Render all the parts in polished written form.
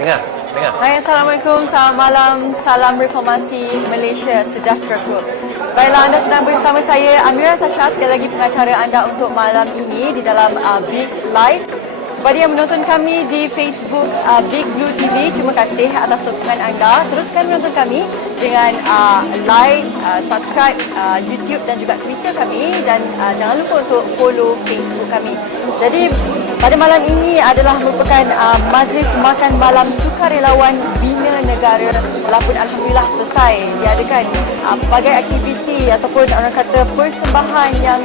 Dengar. Hai, Assalamualaikum, selamat malam, salam reformasi Malaysia, sejahtera Group. Baiklah, anda sedang bersama saya, Amira Tasha, sekali lagi pengacara anda untuk malam ini di dalam Big Live. Kepada yang menonton kami di Facebook Big Blue TV, terima kasih atas sokongan anda. Teruskan menonton kami dengan like, subscribe YouTube dan juga Twitter kami, dan jangan lupa untuk follow Facebook kami. Jadi pada malam ini adalah merupakan majlis makan malam sukarelawan Bina Negara, walaupun alhamdulillah selesai diadakan pelbagai aktiviti ataupun orang kata persembahan yang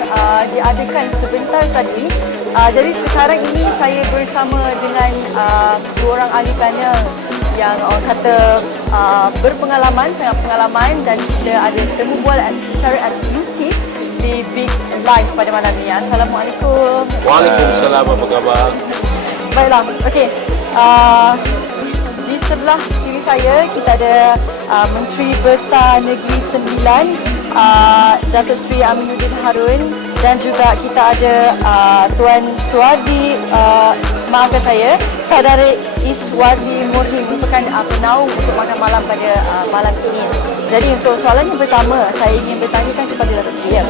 diadakan sebentar tadi. Jadi sekarang ini saya bersama dengan dua orang ahli panel yang orang kata berpengalaman, sangat pengalaman, dan kita ada temu bual secara eksklusif di Big Live pada malam ini. Assalamualaikum. Waalaikumsalam, apa khabar? Baiklah, okey. Di sebelah kiri saya kita ada Menteri Besar Negeri Sembilan, Datuk Seri Aminuddin Harun, dan juga kita ada Tuan Suardi, maafkan saya, Saudara Iswardi Murni, merupakan penaung untuk makan malam pada malam ini. Jadi untuk soalan yang pertama, saya ingin bertanyakan kepada Datuk Seri,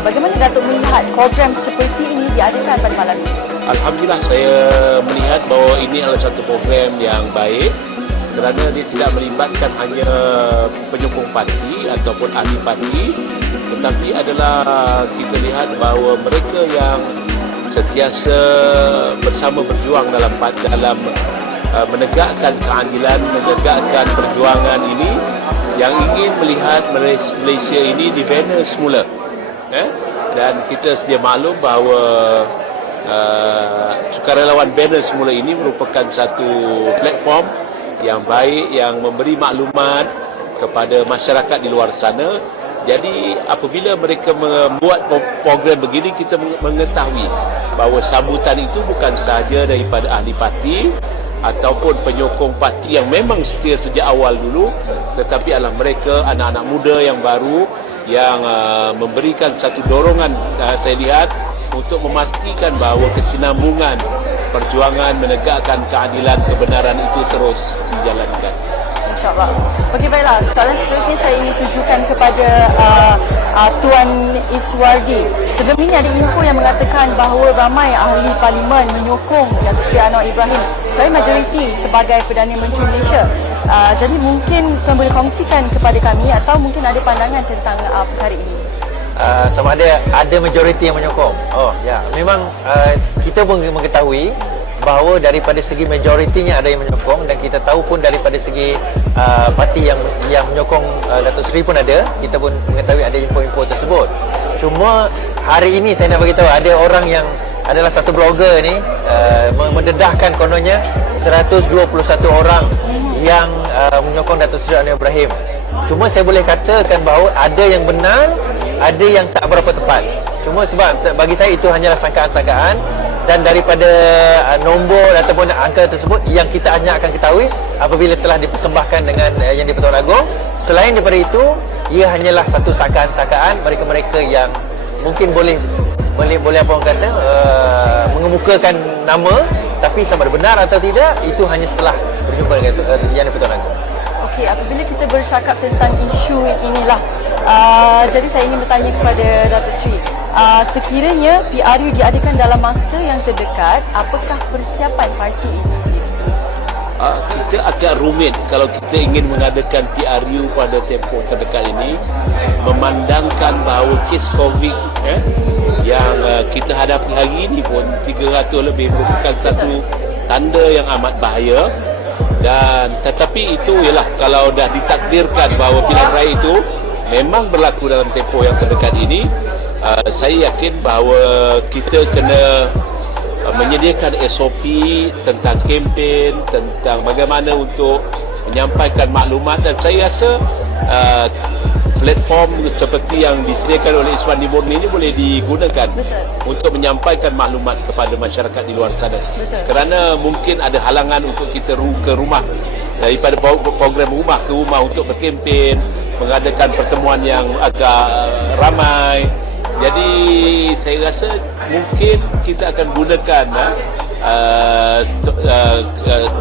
bagaimana Datuk melihat program seperti ini diadakan pada malam ini? Alhamdulillah, saya melihat bahawa ini adalah satu program yang baik kerana dia tidak melibatkan hanya penyokong parti ataupun ahli parti, tetapi adalah kita lihat bahawa mereka yang sentiasa bersama berjuang dalam menegakkan keadilan, menegakkan perjuangan ini, yang ingin melihat Malaysia ini dibina semula. Dan kita sedia maklum bahawa sukarelawan bina semula ini merupakan satu platform yang baik, yang memberi maklumat kepada masyarakat di luar sana. Jadi apabila mereka membuat program begini, kita mengetahui bahawa sambutan itu bukan sahaja daripada ahli parti ataupun penyokong parti yang memang setia sejak awal dulu, tetapi adalah mereka, anak-anak muda yang baru, yang memberikan satu dorongan, saya lihat, untuk memastikan bahawa kesinambungan perjuangan menegakkan keadilan, kebenaran itu terus dijalankan. InsyaAllah. Okey, baiklah. Soalan seterusnya saya ingin tujukan kepada Tuan Iswardi. Sebelum ini ada info yang mengatakan bahawa ramai ahli parlimen menyokong Datuk Seri Anwar Ibrahim sebagai majoriti sebagai Perdana Menteri Malaysia. Jadi mungkin Tuan boleh kongsikan kepada kami atau mungkin ada pandangan tentang perkara ini. Sama ada majoriti yang menyokong. Oh ya, memang kita pun mengetahui bahawa daripada segi majoritinya ada yang menyokong, dan kita tahu pun daripada segi parti yang menyokong Datuk Seri pun ada. Kita pun mengetahui ada info-info tersebut. Cuma hari ini saya nak beritahu, ada orang yang adalah satu blogger ni mendedahkan kononnya 121 orang yang menyokong Datuk Seri Anwar Ibrahim. Cuma saya boleh katakan bahawa ada yang benar, ada yang tak berapa tepat. Cuma sebab bagi saya itu hanyalah sangkaan-sangkaan, dan daripada nombor ataupun angka tersebut yang kita hanya akan ketahui apabila telah dipersembahkan dengan Yang di-Pertuan Agong. Selain daripada itu, ia hanyalah satu sangkaan-sangkaan mereka-mereka yang mungkin boleh apa orang kata mengemukakan nama, tapi sama ada benar atau tidak itu hanya setelah berjumpa dengan Yang di-Pertuan Agong. Okey, apabila kita bercakap tentang isu inilah, jadi saya ingin bertanya kepada Datuk Seri, sekiranya PRU diadakan dalam masa yang terdekat, apakah persiapan parti ini sendiri? Kita agak rumit kalau kita ingin mengadakan PRU pada tempoh terdekat ini, memandangkan bahawa kes COVID yang kita hadapi hari ini pun 300 lebih merupakan satu tanda yang amat bahaya. Dan tetapi itu ialah kalau dah ditakdirkan bahawa pilihan raya itu memang berlaku dalam tempoh yang terdekat ini, saya yakin bahawa kita kena menyediakan SOP tentang kempen, tentang bagaimana untuk menyampaikan maklumat, dan saya rasa platform seperti yang disediakan oleh Iswardi Murni ini boleh digunakan. Betul. Untuk menyampaikan maklumat kepada masyarakat di luar sana. Betul. Kerana mungkin ada halangan untuk kita ke rumah, daripada program rumah ke rumah untuk berkempen, mengadakan pertemuan yang agak ramai. Jadi saya rasa mungkin kita akan gunakan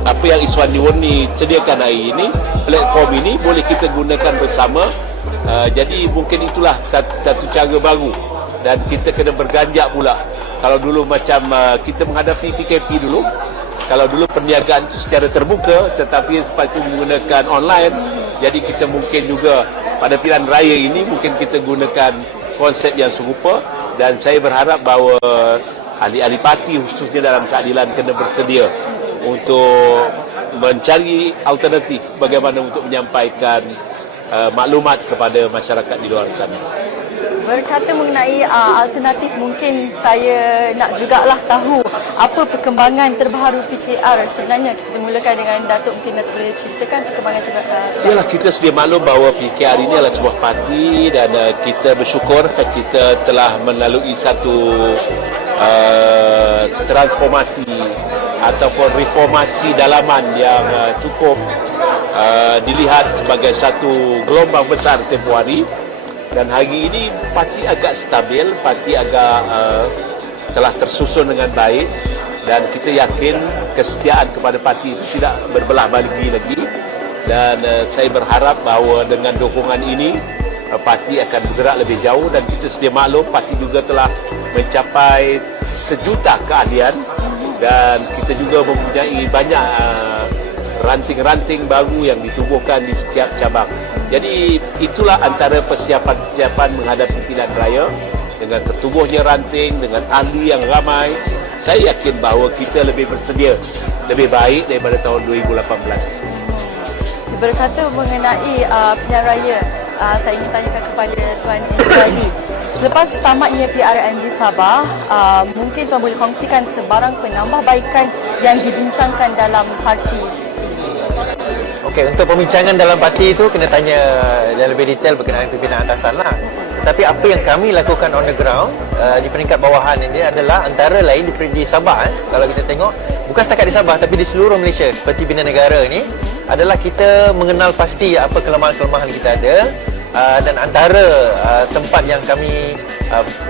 apa yang Iswan Yuwani sediakan hari ini, platform ini boleh kita gunakan bersama. Jadi mungkin itulah satu cara baru, dan kita kena berganjak pula. Kalau dulu macam kita menghadapi PKP dulu, kalau dulu perniagaan itu secara terbuka tetapi sepatutnya menggunakan online, jadi kita mungkin juga pada pilihan raya ini mungkin kita gunakan konsep yang serupa, dan saya berharap bahawa ahli-ahli parti khususnya dalam keadilan kena bersedia untuk mencari alternatif bagaimana untuk menyampaikan maklumat kepada masyarakat di luar sana. Berkata mengenai alternatif, mungkin saya nak jugalah tahu apa perkembangan terbaru PKR sebenarnya. Kita mulakan dengan Datuk, mungkin Datuk boleh ceritakan perkembangan terbaru. Yalah, kita sedia maklum bahawa PKR ini adalah sebuah parti, dan kita bersyukur kita telah melalui satu transformasi ataupun reformasi dalaman yang cukup dilihat sebagai satu gelombang besar tempoh hari. Dan hari ini parti agak stabil, parti agak telah tersusun dengan baik, dan kita yakin kesetiaan kepada parti itu tidak berbelah bagi lagi. Dan saya berharap bahawa dengan dukungan ini parti akan bergerak lebih jauh, dan kita sedia maklum parti juga telah mencapai 1 juta keahlian, dan kita juga mempunyai banyak ranting-ranting baru yang ditubuhkan di setiap cabang. Jadi itulah antara persiapan-persiapan menghadapi pilihan raya, dengan tertubuhnya ranting, dengan ahli yang ramai. Saya yakin bahawa kita lebih bersedia, lebih baik daripada tahun 2018. Berkata mengenai pilihan raya, saya ingin tanyakan kepada Tuan Israeli. Selepas tamatnya PRN di Sabah, mungkin Tuan boleh kongsikan sebarang penambahbaikan yang dibincangkan dalam parti ini. Okey, untuk pembincangan dalam parti itu kena tanya yang lebih detail berkenaan pimpinan atasan lah. Tapi apa yang kami lakukan on the ground di peringkat bawahan ini adalah antara lain di Sabah. Kalau kita tengok, bukan setakat di Sabah tapi di seluruh Malaysia seperti Bina Negara ni, adalah kita mengenal pasti apa kelemahan-kelemahan kita ada. Dan antara tempat yang kami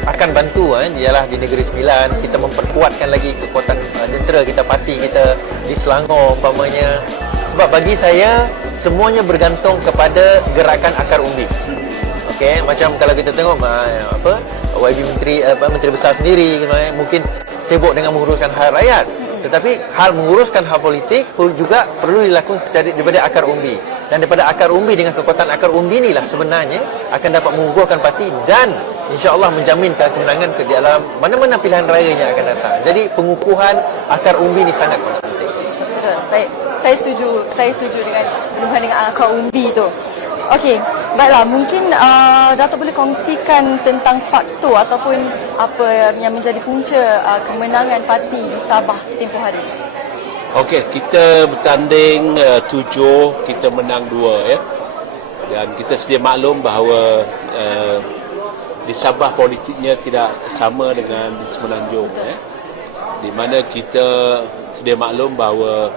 akan bantu ialah di Negeri Sembilan. Kita memperkuatkan lagi kekuatan tentera kita, parti kita di Selangor umpamanya. Sebab bagi saya semuanya bergantung kepada gerakan akar umbi. Okey, macam kalau kita tengok YB Menteri Besar sendiri mungkin sibuk dengan menguruskan hal rakyat, tetapi hal menguruskan hal politik juga perlu dilakukan secara daripada akar umbi. Dan daripada akar umbi, dengan kekuatan akar umbi inilah sebenarnya akan dapat mengukuhkan parti dan insya-Allah menjaminkan kemenangan ke dalam mana-mana pilihan raya yang akan datang. Jadi pengukuhan akar umbi ini sangat penting. Betul. Baik, saya setuju dengan penuhan dengan akar umbi itu. Okey, baiklah, mungkin Datuk boleh kongsikan tentang faktor ataupun apa yang menjadi punca kemenangan parti di Sabah tempoh hari. Okey, kita bertanding 7, kita menang 2 ya. Dan kita sedia maklum bahawa di Sabah politiknya tidak sama dengan di Semenanjung ya. Di mana kita sedia maklum bahawa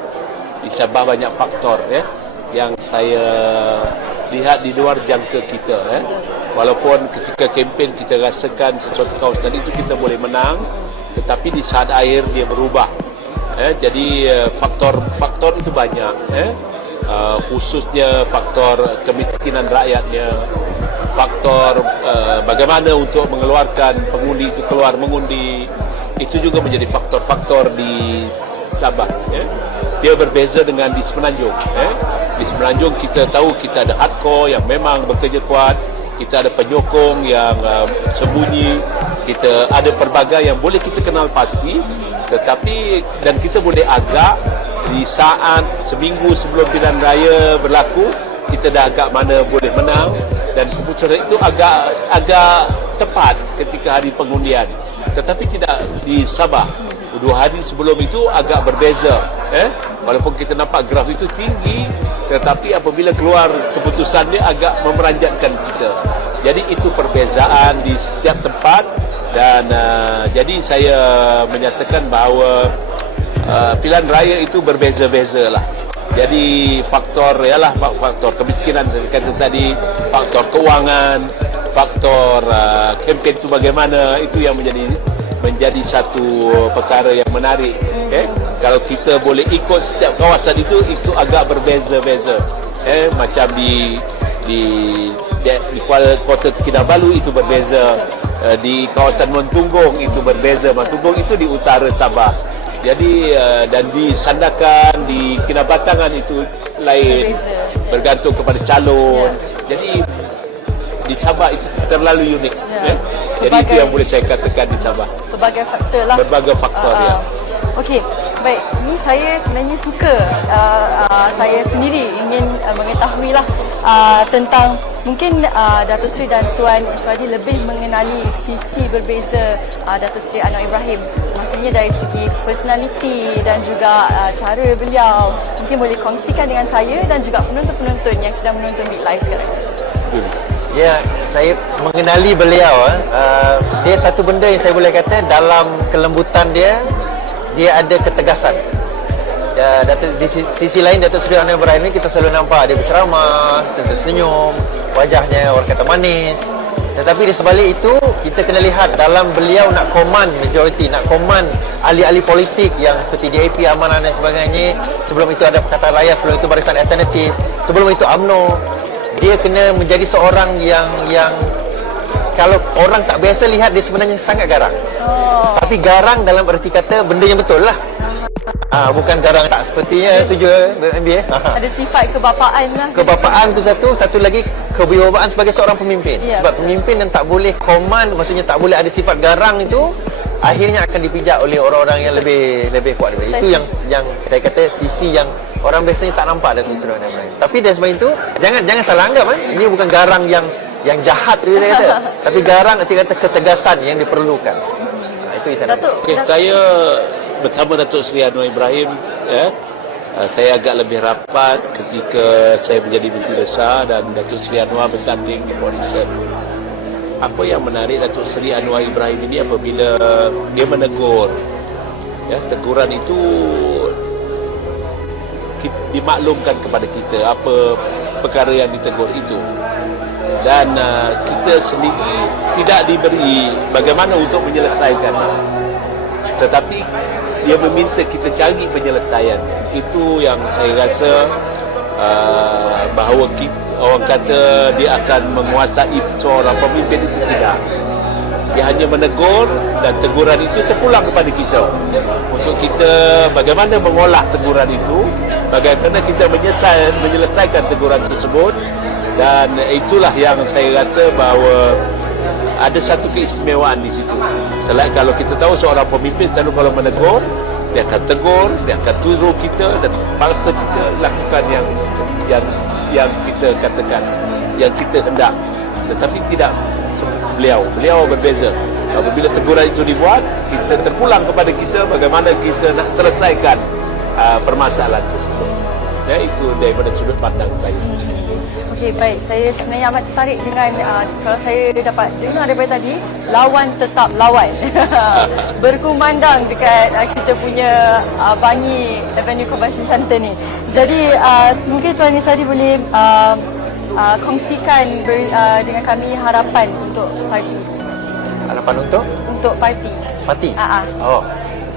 di Sabah banyak faktor ya yang saya lihat di luar jangka kita ya. Walaupun ketika kempen kita rasakan sesuatu kawasan itu kita boleh menang, tetapi di saat akhir dia berubah. Jadi faktor itu banyak khususnya faktor kemiskinan rakyatnya, faktor bagaimana untuk mengeluarkan pengundi itu keluar mengundi, itu juga menjadi faktor-faktor di Sabah ya. Dia berbeza dengan di Semenanjung Di Semenanjung kita tahu kita ada hardcore yang memang bekerja kuat, kita ada penyokong yang sembunyi, kita ada pelbagai yang boleh kita kenal pasti, tetapi dan kita boleh agak di saat seminggu sebelum pilihan raya berlaku, kita dah agak mana boleh menang, dan keputusan itu agak tepat ketika hari pengundian. Tetapi tidak di Sabah. 2 hari sebelum itu agak berbeza. Walaupun kita nampak graf itu tinggi, tetapi apabila keluar keputusannya agak memeranjatkan kita. Jadi itu perbezaan di setiap tempat, dan jadi saya menyatakan bahawa pilihan raya itu berbeza-beza lah. Jadi faktor kemiskinan saya kata tadi, faktor keuangan, faktor kempen itu bagaimana, itu yang menjadi menjadi satu perkara yang menarik. Kalau kita boleh ikut setiap kawasan itu agak berbeza-beza. Macam di Kota Kinabalu itu berbeza, di kawasan Montunggung itu berbeza. Montunggung itu di utara Sabah. Jadi dan di Sandakan, di Kinabatangan itu lain, bergantung kepada calon. Jadi di Sabah itu terlalu unik. Jadi itu yang boleh saya katakan di Sabah. Berbagai faktor lah. Berbagai faktor ya. Okey, baik. Ini saya sebenarnya suka. Saya sendiri ingin mengetahui lah tentang mungkin Datuk Seri dan Tuan Iswadi lebih mengenali sisi berbeza Datuk Seri Anwar Ibrahim. Maksudnya dari segi personality dan juga cara beliau. Mungkin boleh kongsikan dengan saya dan juga penonton-penonton yang sedang menonton Big Live sekarang. Ya, saya mengenali beliau. Dia satu benda yang saya boleh kata dalam kelembutan dia ada ketegasan. Di sisi lain Datuk Seri Anwar Ibrahim ni kita selalu nampak dia berceramah, tersenyum, wajahnya orang kata manis. Tetapi di sebalik itu kita kena lihat dalam beliau nak command majoriti, nak command ahli-ahli politik yang seperti DAP, Amanah dan sebagainya. Sebelum itu ada Pakatan Rakyat, sebelum itu Barisan Alternatif, sebelum itu UMNO. Dia kena menjadi seorang yang kalau orang tak biasa lihat dia sebenarnya sangat garang. Tapi garang dalam erti kata benda yang betul lah. Bukan garang tak sepertinya tuju MBA. Ada sifat kebapaan lah. Kebapaan tu satu lagi kewibawaan sebagai seorang pemimpin. Sebab pemimpin yang tak boleh command, maksudnya tak boleh ada sifat garang itu, akhirnya akan dipijak oleh orang-orang yang lebih kuat. Itu yang saya kata sisi yang orang biasanya tak nampak dari Seri Anwar Ibrahim. Tapi dari sebab itu jangan salah anggap ini bukan garang yang jahat dia kata. Tapi garang arti kata ketegasan yang diperlukan. Itu saya Datuk, saya bersama Datuk Seri Anwar Ibrahim, saya agak lebih rapat ketika saya menjadi Menteri Besar dan Datuk Seri Anwar bertanding di Morrison. Apa yang menarik Datuk Seri Anwar Ibrahim ini apabila dia menegur, teguran itu dimaklumkan kepada kita apa perkara yang ditegur itu, dan kita sendiri tidak diberi bagaimana untuk menyelesaikan, tetapi dia meminta kita cari penyelesaian. Itu yang saya rasa bahawa orang kata dia akan menguasai seorang pemimpin itu tidak. Dia hanya menegur dan teguran itu terpulang kepada kita untuk kita bagaimana mengolah teguran itu, bagaimana kita menyelesaikan teguran tersebut. Dan itulah yang saya rasa bahawa ada satu keistimewaan di situ. Selain kalau kita tahu seorang pemimpin selalu kalau menegur, dia akan tegur, dia akan tuduh kita dan paksa kita lakukan yang kita katakan, yang kita hendak. Tetapi tidak beliau berbeza. Apabila teguran itu dibuat, kita terpulang kepada kita bagaimana kita nak selesaikan permasalahan tersebut. Itu daripada sudut pandang saya. Okey, baik. Saya sebenarnya amat tertarik dengan kalau saya dapat dengar daripada tadi, lawan tetap lawan. Berkumandang dekat kita punya Bangi Avenue Convention Center ni. Jadi mungkin Tuan Iswadi boleh kongsikan dengan kami harapan untuk parti. Harapan untuk parti. Parti.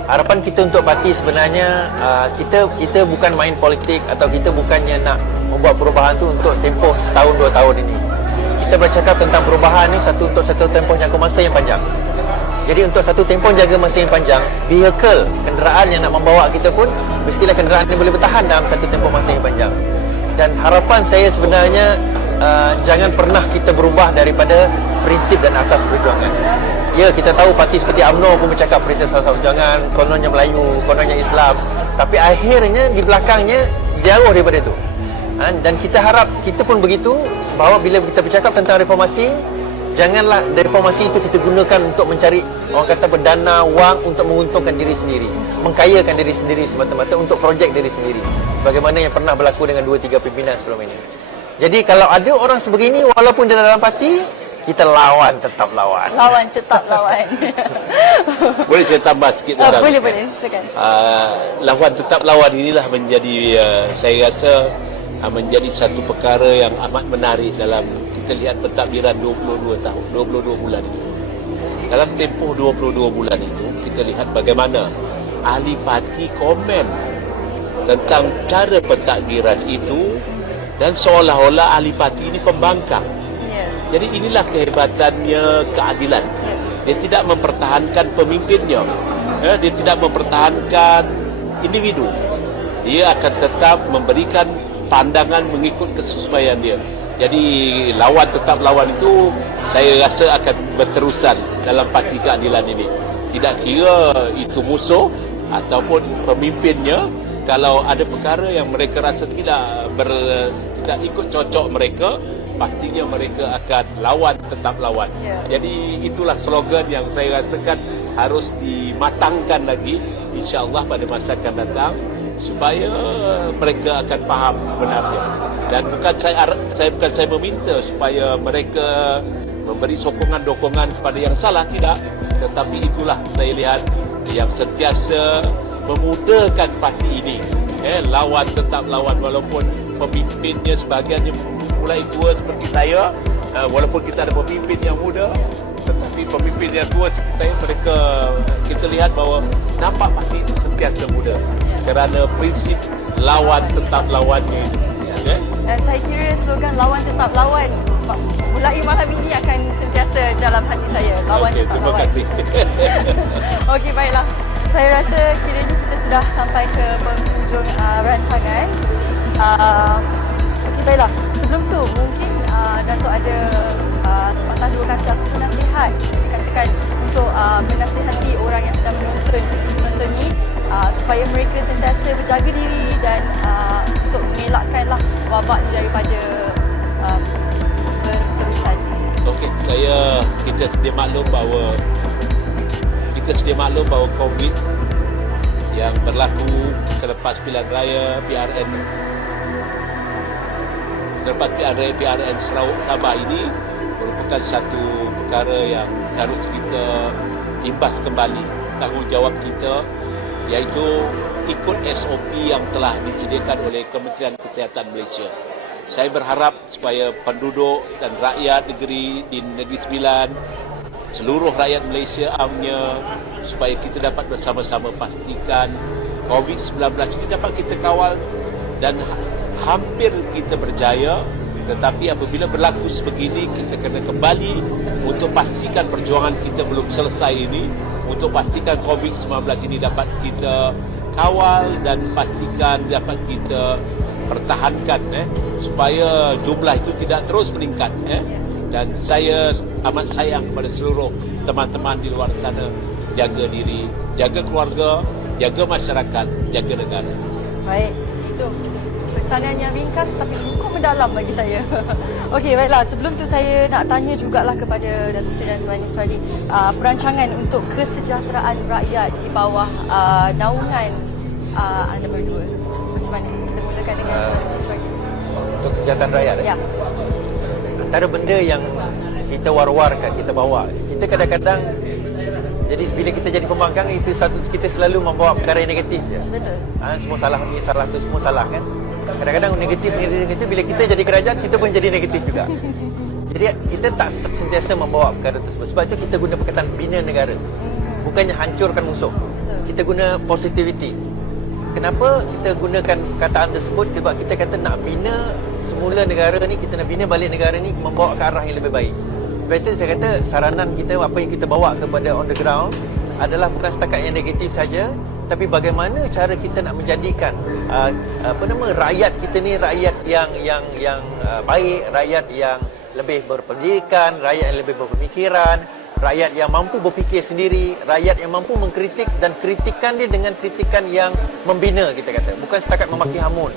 Harapan kita untuk parti sebenarnya kita bukan main politik atau kita bukannya nak membuat perubahan tu untuk tempoh setahun 2 tahun ini. Kita bercakap tentang perubahan ni untuk satu tempoh jangka masa yang panjang. Jadi untuk satu tempoh jangka masa yang panjang, vehicle, kenderaan yang nak membawa kita pun mestilah kenderaan yang boleh bertahan dalam satu tempoh masa yang panjang. Dan harapan saya sebenarnya jangan pernah kita berubah daripada prinsip dan asas perjuangan. Ya, kita tahu parti seperti UMNO pun bercakap prinsip asas perjuangan, kononnya Melayu, kononnya Islam, tapi akhirnya di belakangnya jauh daripada itu. Dan kita harap kita pun begitu, bahawa bila kita bercakap tentang reformasi, janganlah reformasi itu kita gunakan untuk mencari orang kata berdana wang untuk menguntungkan diri sendiri, mengkayakan diri sendiri semata-mata untuk projek diri sendiri, sebagaimana yang pernah berlaku dengan 2-3 pimpinan sebelum ini. Jadi kalau ada orang sebegini, walaupun dia dalam parti, kita lawan tetap lawan. Lawan tetap lawan. Boleh saya tambah sikit? Boleh, silakan. Lawan tetap lawan inilah menjadi saya rasa menjadi satu perkara yang amat menarik dalam kita lihat pentadbiran 22 bulan itu. dalam tempoh 22 bulan itu, kita lihat bagaimana ahli parti komen tentang cara pentadbiran itu dan seolah-olah ahli parti ini pembangkang. Jadi inilah kehebatannya keadilan. Dia tidak mempertahankan pemimpinnya. Dia tidak mempertahankan individu. Dia akan tetap memberikan pandangan mengikut kesesuaian dia. Jadi lawan tetap lawan itu saya rasa akan berterusan dalam parti keadilan ini. Tidak kira itu musuh ataupun pemimpinnya, kalau ada perkara yang mereka rasa tidak ikut cocok mereka, pastinya mereka akan lawan tetap lawan. Jadi itulah slogan yang saya rasakan harus dimatangkan lagi insya-Allah pada masa akan datang, supaya mereka akan faham sebenarnya. Dan bukan saya meminta supaya mereka memberi sokongan-dokongan kepada yang salah, tidak. Tetapi itulah saya lihat yang sentiasa memudahkan parti ini. Lawan tetap lawan, walaupun pemimpinnya sebahagiannya mulai tua seperti saya, walaupun kita ada pemimpin yang muda, tetapi pemimpin yang tua seperti saya, kita lihat bahawa nampak parti itu sentiasa muda kerana prinsip lawan tetap lawannya. Dan saya kira slogan lawan tetap lawan mulai malam ini akan sentiasa dalam hati saya. Lawan tetap terima lawan. kasih. Okey, baiklah. Saya rasa kiranya kita sudah sampai ke penghujung rancangan. Okey, baiklah. Sebelum tu mungkin Dato' ada sepatah dua kata nasihat dikatakan untuk menasihati orang yang sedang menonton ni, supaya mereka sentiasa berjaga diri dan untuk mengelakkanlah wabak ni daripada berterusan. Okey, kita sedia maklum bahawa COVID yang berlaku selepas pilihan raya PRN Sarawak Sabah ini merupakan satu perkara yang harus kita imbas kembali tanggungjawab kita, iaitu ikut SOP yang telah disediakan oleh Kementerian Kesihatan Malaysia. Saya berharap supaya penduduk dan rakyat negeri di Negeri Sembilan, seluruh rakyat Malaysia amnya, supaya kita dapat bersama-sama pastikan COVID-19 ini dapat kita kawal, dan hampir kita berjaya. Tetapi apabila berlaku sebegini, kita kena kembali untuk pastikan perjuangan kita belum selesai ini, untuk pastikan COVID-19 ini dapat kita kawal dan pastikan dapat kita pertahankan supaya jumlah itu tidak terus meningkat. Dan saya amat sayang kepada seluruh teman-teman di luar sana, jaga diri, jaga keluarga, jaga masyarakat, jaga negara. Baik, itu pesanan yang ringkas tapi cukup mendalam bagi saya. Okey, baiklah. Sebelum tu saya nak tanya jugalah kepada Datuk Seri dan Tuan Iswadi, perancangan untuk kesejahteraan rakyat di bawah naungan anda berdua. Macam mana? Kita mulakan dengan Tuan Iswadi. Untuk kesejahteraan rakyat. Ya. Antara benda yang kita war-warkan, kita bawa, kita kadang-kadang, jadi bila kita jadi pembangkang, itu kita selalu membawa perkara yang negatif je. Betul. Semua salah ni, salah tu, semua salah kan. Kadang-kadang negatif, bila kita jadi kerajaan, kita pun jadi negatif juga. Jadi kita tak sentiasa membawa perkara tersebut. Sebab itu kita guna perkataan bina negara, bukannya hancurkan musuh. Kita guna positivity. Kenapa kita gunakan perkataan tersebut? Sebab kita kata nak bina semula negara ni, kita nak bina balik negara ni, membawa ke arah yang lebih baik. Sebab itu saya kata saranan kita, apa yang kita bawa kepada on the ground adalah bukan setakat yang negatif saja, tapi bagaimana cara kita nak menjadikan rakyat kita ni rakyat yang baik, rakyat yang lebih berpendidikan, rakyat yang lebih berpemikiran, rakyat yang mampu berfikir sendiri, rakyat yang mampu mengkritik dan kritikan dia dengan kritikan yang membina, kita kata, bukan setakat memaki hamun.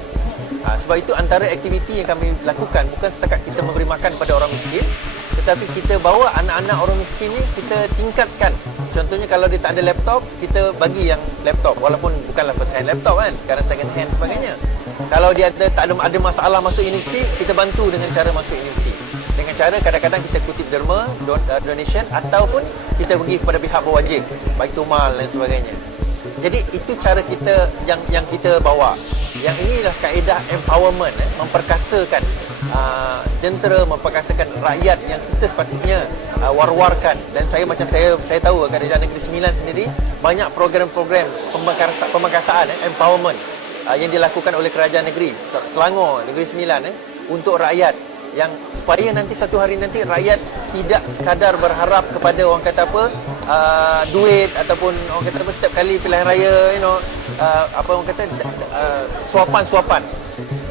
Sebab itu antara aktiviti yang kami lakukan bukan setakat kita memberi makan pada orang miskin, tetapi kita bawa anak-anak orang miskin ni, kita tingkatkan. Contohnya kalau dia tak ada laptop, kita bagi yang laptop, walaupun bukanlah first hand laptop kan, kerana second hand sebagainya. Kalau dia ada masalah masuk universiti, kita bantu dengan cara masuk universiti. Dengan cara kadang-kadang kita kutip derma, donation, ataupun kita pergi kepada pihak berwajib, Baitul Mal dan sebagainya. Jadi itu cara kita yang kita bawa. Yang inilah kaedah empowerment, memperkasakan jentera, memperkasakan rakyat yang kita sepatutnya war-warkan. Dan saya tahu Kerajaan Negeri Sembilan sendiri banyak program-program pemangkasaan, empowerment yang dilakukan oleh Kerajaan Negeri Selangor, Negeri Sembilan untuk rakyat, yang supaya nanti satu hari nanti rakyat tidak sekadar berharap kepada orang kata apa duit ataupun orang kata apa setiap kali pilihan raya, apa orang kata suapan-suapan,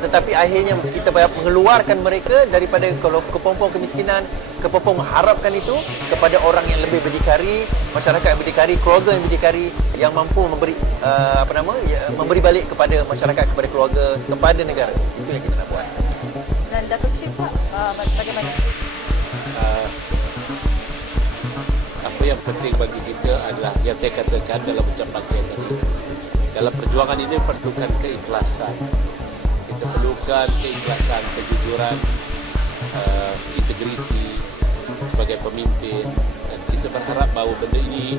tetapi akhirnya kita mengeluarkan mereka daripada kepompong kemiskinan, kepompong mengharapkan itu kepada orang yang lebih berdikari, masyarakat yang berdikari, keluarga yang berdikari, yang mampu memberi memberi balik kepada masyarakat, kepada keluarga, kepada negara. Itu yang kita nak buat. Dan Datuk Sri Pak, bagaimana? Apa yang penting bagi kita adalah yang saya katakan dalam ucapan saya tadi. Dalam perjuangan ini perlukan keikhlasan. Kita perlukan keikhlasan, kejujuran, integriti sebagai pemimpin. Dan kita berharap bahawa benda ini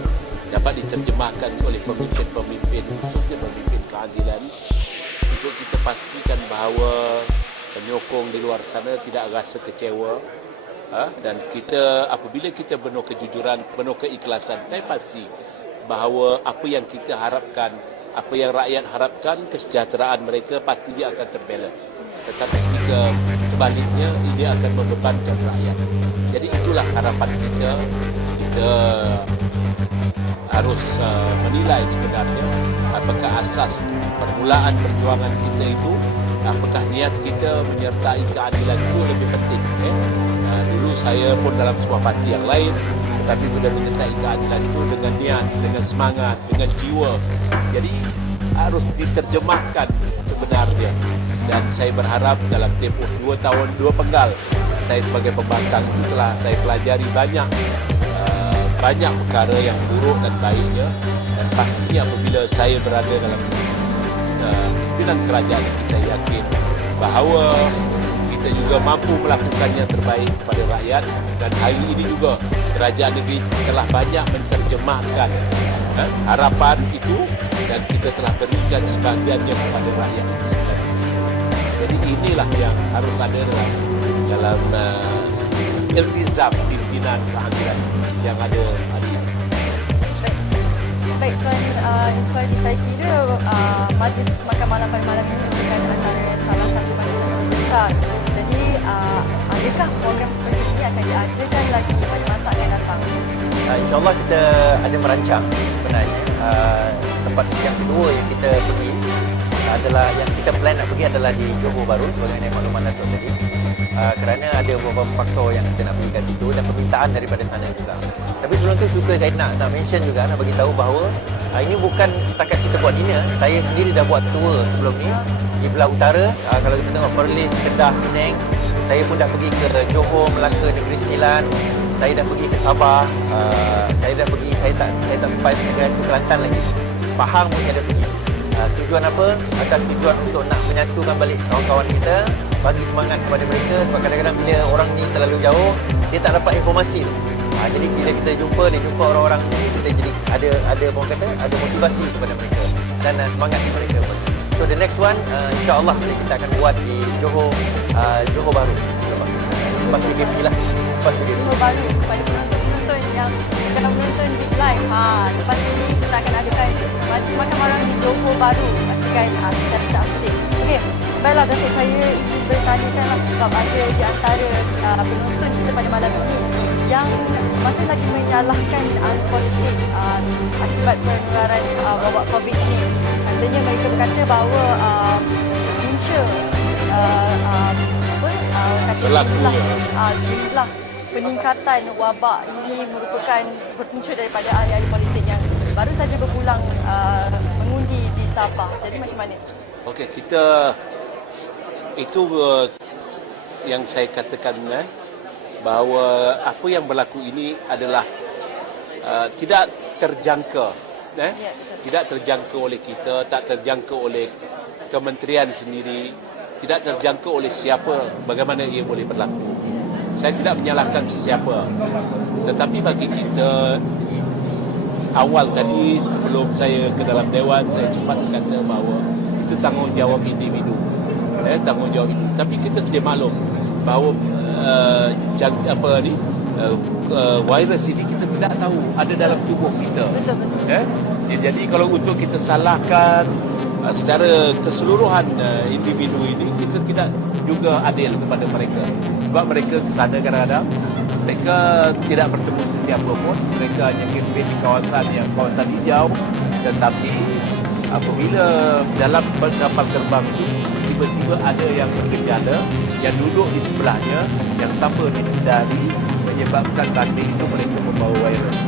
dapat diterjemahkan oleh pemimpin-pemimpin, khususnya pemimpin keadilan, untuk kita pastikan bahawa penyokong di luar sana tidak rasa kecewa, dan kita apabila kita penuh kejujuran, penuh keikhlasan, saya pasti bahawa apa yang kita harapkan, apa yang rakyat harapkan, kesejahteraan mereka pasti dia akan terbela. Tetapi jika sebaliknya, ini akan membebankan rakyat. Jadi itulah harapan kita. Kita harus menilai sebenarnya apakah asas permulaan perjuangan kita itu, apakah niat kita menyertai keadilan itu lebih penting. Dulu saya pun dalam sebuah parti yang lain, tetapi bila menyertai keadilan itu dengan niat, dengan semangat, dengan jiwa. Jadi harus diterjemahkan sebenarnya. Dan saya berharap dalam tempoh 2 tahun 2 penggal saya sebagai pembangkang itu telah saya pelajari banyak perkara yang buruk dan baiknya, dan pastinya apabila saya berada dalam pimpinan kerajaan ini, saya yakin bahawa kita juga mampu melakukan yang terbaik kepada rakyat. Dan hari ini juga kerajaan negeri telah banyak menterjemahkan harapan itu, dan kita telah berikan sebahagiannya kepada rakyat. Jadi inilah yang harus ada dalam iltizam pimpinan keadilan yang ada hari ini. Baik Tuan Iswadi, saya kira Majlis Mahkamah Alam malam ini merupakan antara salah satu majlis yang besar. Jadi adakah program seperti ini akan diadakan lagi pada masa akan datang? InsyaAllah kita ada merancang sebenarnya. Tempat yang kedua yang kita pergi adalah, yang kita plan nak pergi adalah di Johor Bahru, sebagaimana makluman Datuk tadi. Kerana ada beberapa faktor yang kita nak pergi kat situ dan permintaan daripada sana juga. Tapi sebelum tu saya nak mention juga, nak bagi tahu bahawa ini bukan setakat kita buat dinner. Saya sendiri dah buat tour sebelum ni di belah utara. Kalau kita tengok Perlis, Kedah, Penang, saya pun dah pergi ke Johor, Melaka, Negeri Sembilan. Saya dah pergi ke Sabah. Saya tak sampai ke Kelantan lagi. Pahang pun saya dah pergi. Tujuan apa? Atas tujuan untuk nak menyatukan balik kawan-kawan kita, bagi semangat kepada mereka, sebab kadang-kadang bila orang ni terlalu jauh, dia tak dapat informasi tu. Jadi bila kita jumpa orang-orang ni, kita jadi ada orang kata ada motivasi kepada mereka dan semangat mereka. So the next one, insya-Allah kita akan buat di Johor Bahru. Lepas PKP lah. Lepas PKP. Johor Bahru kepada penonton yang kalau menonton di live, lepas ini kita akan adakan Majlis Mahkamah Alam di Johor Bahru. Pastikan kita update. Okey, baiklah Datuk, saya ingin bertanyakan sebab ada di antara penonton kita pada malam ini yang masih lagi menyalahkan ahli politik akibat penularan wabak COVID ini. Katanya mereka berkata bahawa punca jumlah peningkatan wabak ini merupakan berpunca daripada ahli-ahli politik yang baru saja berpulang mengundi di Sabah. Jadi macam mana? Okey, kita itu yang saya katakan bahawa apa yang berlaku ini adalah tidak terjangka, tidak terjangka oleh kita, tak terjangka oleh kementerian sendiri, tidak terjangka oleh siapa bagaimana ia boleh berlaku. Saya tidak menyalahkan sesiapa, tetapi bagi kita, awal tadi sebelum saya ke dalam Dewan, saya sempat kata bahawa itu itu tanggungjawab individu. Tanggungjawab individu. Tapi kita sedia maklum bahawa virus ini kita tidak tahu ada dalam tubuh kita. Betul. Jadi kalau untuk kita salahkan secara keseluruhan individu ini, kita tidak juga adil kepada mereka. Sebab mereka ke sana kadang-kadang mereka tidak bertemu sesiapa pun, mereka hanya campaign di kawasan hijau, tetapi apabila dalam kapal terbang itu tiba-tiba ada yang bergejala yang duduk di sebelahnya yang tanpa disedari menyebabkan banding itu mereka membawa virus.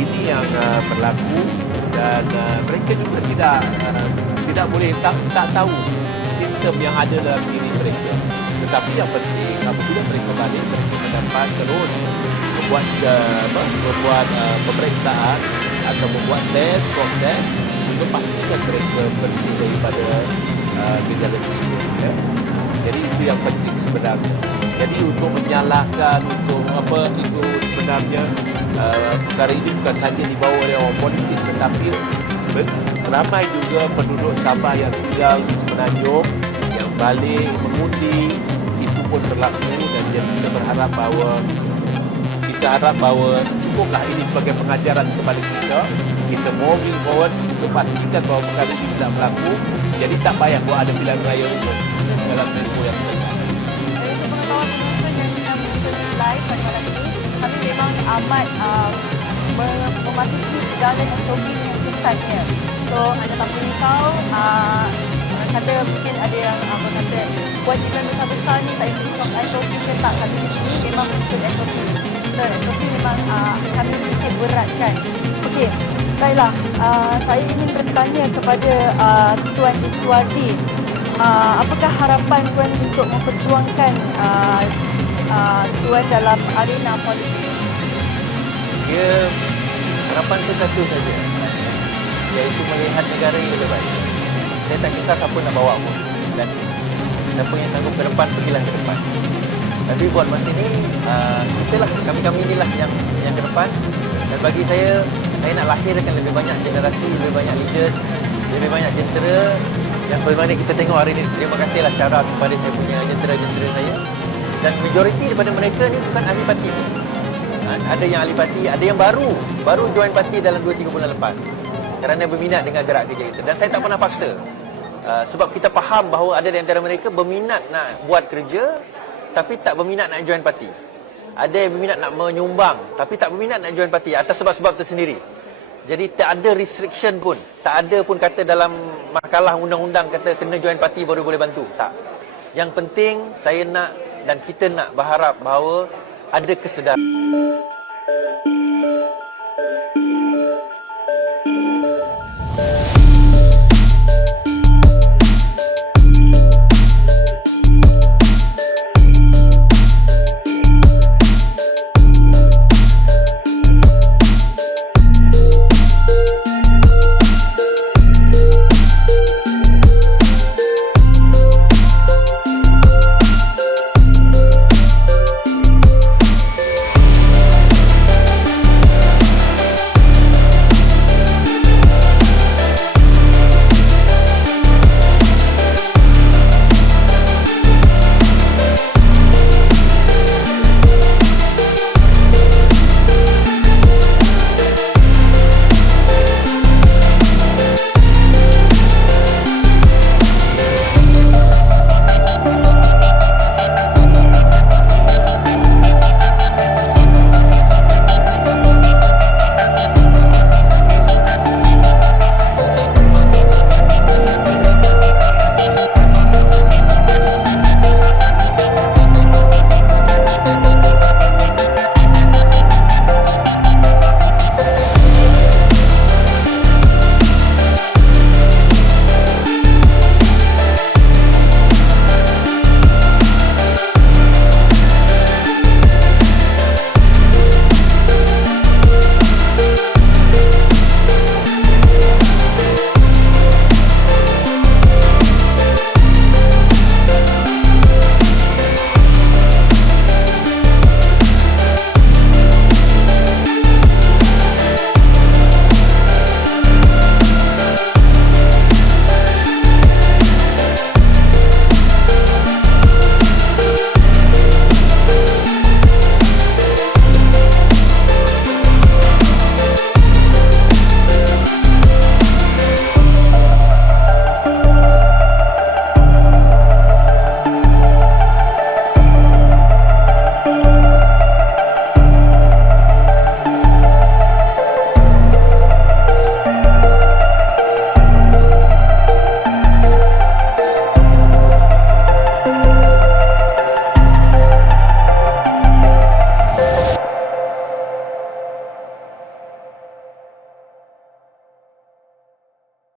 Ini yang berlaku dan mereka juga tidak boleh tak tahu sistem yang ada dalam diri mereka. Tetapi yang penting apabila mereka balik, mereka mendapat terus membuat pemeriksaan atau membuat swab test untuk pastikan mereka bersih daripada gejala tersebut. Jadi itu yang penting sebenarnya. Jadi untuk menyalahkan untuk apa itu sebenarnya perkara ini bukan saja dibawa oleh orang politik, tetapi ramai juga penduduk Sabah yang tinggal di Semenanjung yang balik mengundi, itu pun berlaku. Dan jadi kita harap bahawa cukuplah ini sebagai pengajaran kepada kita moving forward untuk pastikan bahawa perkara ini tidak berlaku. Jadi tak payah buat ada pilihan raya untuk dalam tempoh yang terdekat. Dari pengetahuan penonton yang sedang mengikuti live pada malam ini, kami memang amat mematuhi segala SOP yang ketatnya. So, anda tak perlu tahu, kata mungkin ada yang kata kewajipan besar-besar ni tak ikut SOP ke tak, kami di sini memang ikut SOP. So, SOP memang kami sedikit beratkan. Okey, baiklah, saya ingin bertanya kepada Tuan Iswati. Apakah harapan Tuan untuk memperjuangkan Tuan dalam arena politik? Harapan saya satu saja, iaitu melihat negara ini lebih baik. Saya tak kisah siapa nak bawa pun, dan siapa yang sanggup ke depan, pergilah ke depan. Tapi buat masa ini, kami inilah yang ke depan. Dan bagi saya nak lahirkan lebih banyak generasi, lebih banyak leaders, lebih banyak jentera. Yang bagaimana kita tengok hari ini, terima kasihlah cara kepada saya punya jentera-jentera saya. Dan majoriti daripada mereka ni bukan ahli parti. Ada yang ahli parti, ada yang baru join parti dalam 2-3 bulan lepas kerana berminat dengan gerak kerja kita. Dan saya tak pernah paksa, sebab kita faham bahawa ada di antara mereka berminat nak buat kerja tapi tak berminat nak join parti. Ada yang berminat nak menyumbang tapi tak berminat nak join parti atas sebab-sebab tersendiri. Jadi tak ada restriction pun, tak ada pun kata dalam makalah undang-undang kata kena join parti baru boleh bantu. Tak. Yang penting saya nak dan kita nak berharap bahawa ada kesedaran.